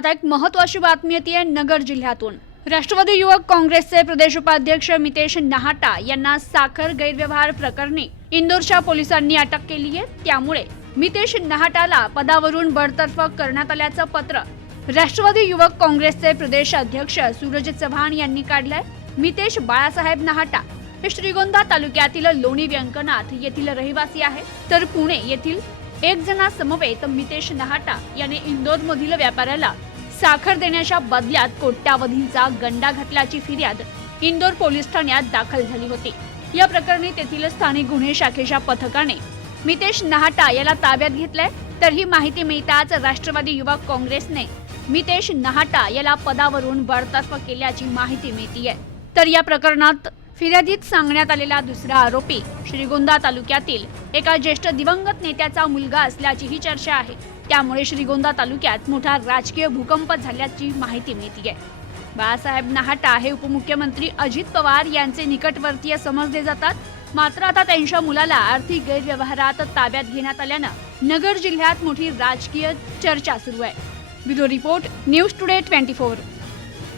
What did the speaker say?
आता एक महत्वाची बातमी येते नगर जिल्ह्यातून. राष्ट्रवादी युवक काँग्रेसचे प्रदेश उपाध्यक्ष मितेश नहाटा यांना साखर गैरव्यवहार प्रकरणी इंदोरच्या पोलिसांनी अटक केली आहे. त्यामुळे मितेश नहाटाला पदावरून बडतर्फ करण्यात आल्याचं पत्र राष्ट्रवादी युवक काँग्रेसचे प्रदेश अध्यक्ष सूरज चव्हाण यांनी काढलंय. मितेश बाळासाहेब नहाटा हे श्रीगोंदा तालुक्यातील लोणी व्यंकनाथ येथील रहिवासी आहे तर पुणे येथील एक जणासमवेत मितेश नहाटा याने इंदोर मधील व्यापाऱ्याला साखर देण्याच्या बदल्यात कोट्यावधींचा गंडा घातल्याची फिर्याद इंदोर पोलीस ठाण्यात दाखल झाली होती. या प्रकरणी तेथील स्थानिक गुन्हे शाखेच्या पथकाने मितेश नहाटा याला ताब्यात घेतलंय तर ही माहिती मिळताच राष्ट्रवादी युवक काँग्रेसने मितेश नहाटा याला पदावरून बडतर्फ केल्याची माहिती मिळतीये. तर या प्रकरणात फिर्यादीत सांगण्यात आलेला दुसरा आरोपी श्रीगोंदा तालुक्यातील एका ज्येष्ठ दिवंगत नेत्याचा मुलगा असल्याचीही चर्चा आहे. त्यामुळे श्रीगोंदा तालुक्यात मोठा राजकीय भूकंप झाल्याची माहिती मिळतीये. बाळासाहेब नहाटा हे उपमुख्यमंत्री अजित पवार यांचे निकटवर्तीय समजले जातात. मात्र आता त्यांच्या मुलाला आर्थिक गैरव्यवहारात ताब्यात घेण्यात आल्यानं नगर जिल्ह्यात मोठी राजकीय चर्चा सुरू आहे. Bureau report news today twenty four.